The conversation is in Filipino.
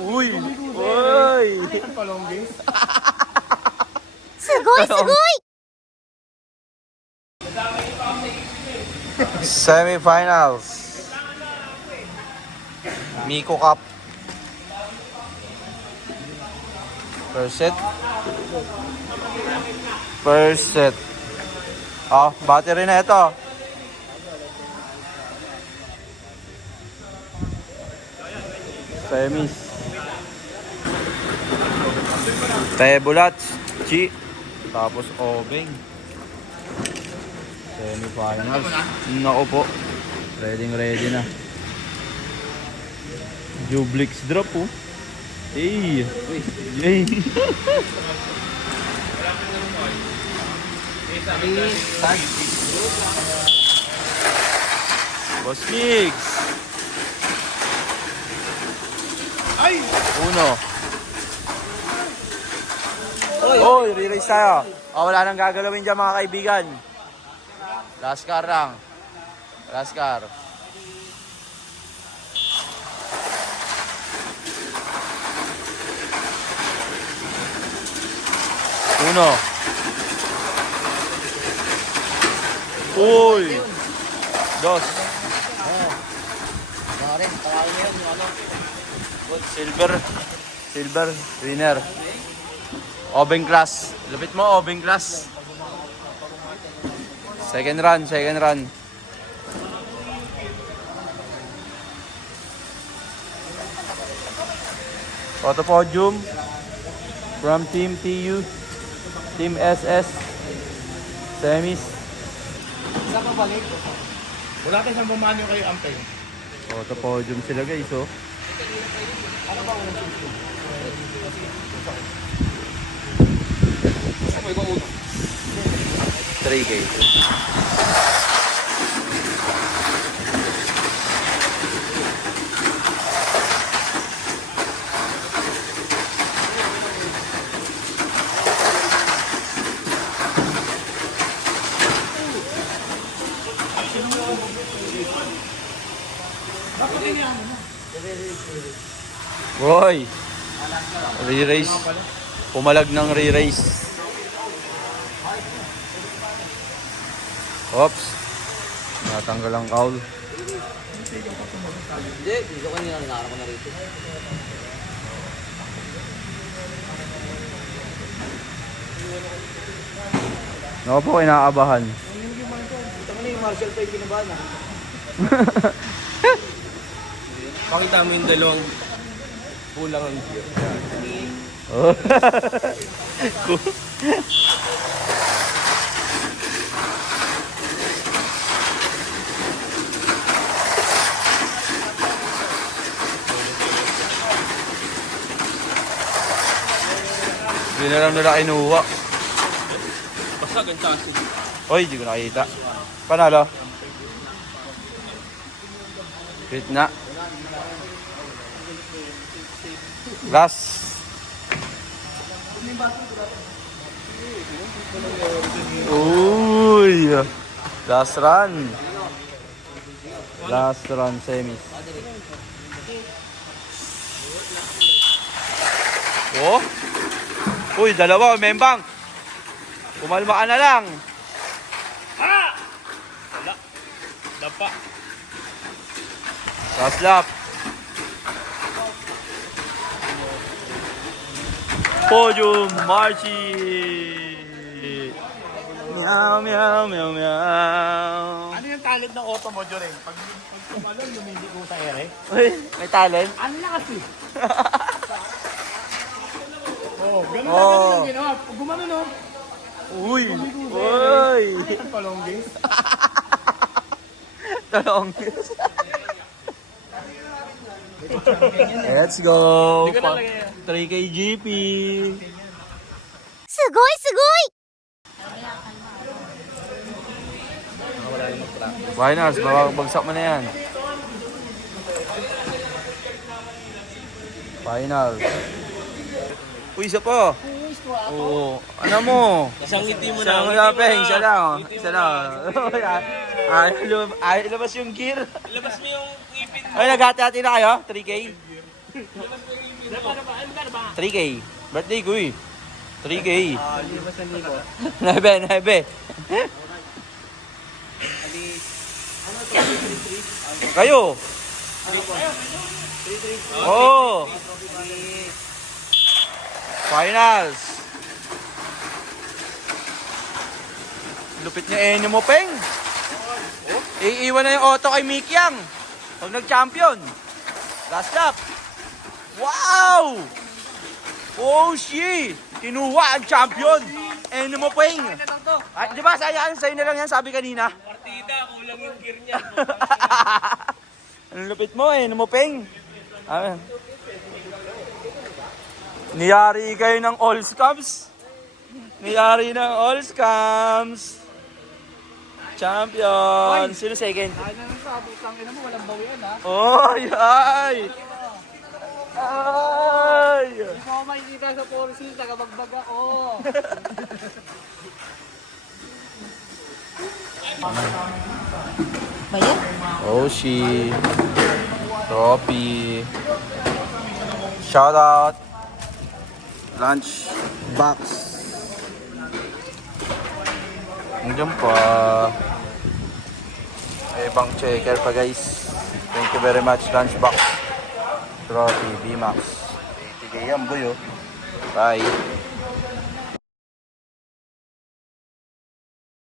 Uy! Uy! Sugoi, sugoi! Semifinals. Miko Cup. First set. First set. Oh, battery na ito. Semis. Tebulats. Chi. Tapos Obeng. Semifinals. Naku po. Ready na. Jublix drop po. Hey. Hey. Boss Kicks. Ay! Uno. Oy, re-race tayo. Oh, wala nang gagalawin dyan mga kaibigan. Last car lang. Last car. Uno. Uy. Dos. Silver winner. Obeng class. Lapit mo, Obeng class. Second run. Photo podium from Team TU, Team SS, semis. Saan pa balik? Wala tayo siyang bumanyo kayo, Ampeng. Photo podium sila guys, oh. Ano ba unang system? 3K. Boy! Re-race. Pumalag ng re-race. Oops. Natanggal ang cowl. Hindi, dito kanina nangarap ko na rito. Ako po, inaabahan. Ito kanina yung Marshall pa yung kinabahan ah. Pakita mo yung dalawang kulang ang gear. Oh. Hindi na lang nila kinuha. Basag ang chassis. Oy, di ko nakita. Panalo. Hit na. Last. Uy. Last run. Last run semis. Oh. Uy, dalawa, membang. Kumalma ka na lang. Wala. Dapa. Last lap. Podium, Marchi. Meow, meow, meow, meow. Ano yung talent ng auto mo, Joreng? Pag tumalon, lumindi ko sa ere. Uy, may talent. Ano na kasi? Ganun Oh. na yung ginawa. Pag gumano no, Uy, uy. ang palonggis. Talong. Let's go. 3K GP. すごいすごい Finals, bagsak mo na yan. Final. Uy, isa pa. Oo. Ano mo? Isang ngiti mo Isa lang lapeng. Isa lang. Isa lang. Ay, ilabas yung gear. Labas mo yung ipin. Ay, naghati-hati na kayo? 3K? Labas mo yung ipin. 3K. Birthday ko eh. 3K. Limas na libo. Nebe. Kayo. Oh. Finals. Lupit niya mo, Peng. Iiwan na yung auto kay Mikyang. Pag nag-champion. Last lap. Wow! Oh, shit! Kinuha ang champion. Mo, Peng. At di ba, sa'yo na lang yan, sabi kanina. Partida, kulang yung gear niya. Ang lupit mo, mo, Peng. Ah. Niyari kayo ng all scams. Niyari ng all scams. Champion. Sino second? Ay, na nang sabot ang ina mo, walang bawian ha. Oy, ay! Ay! Hindi mo ako makikita sa force hill, tagabagbag ako. Bayan? Oshi. Trophy. Shout out. Lunch box. Nandiyan pa. May ibang checker pa guys. Thank you very much Lunchbox. Trophy B-Max. 80K yan boy oh. Bye.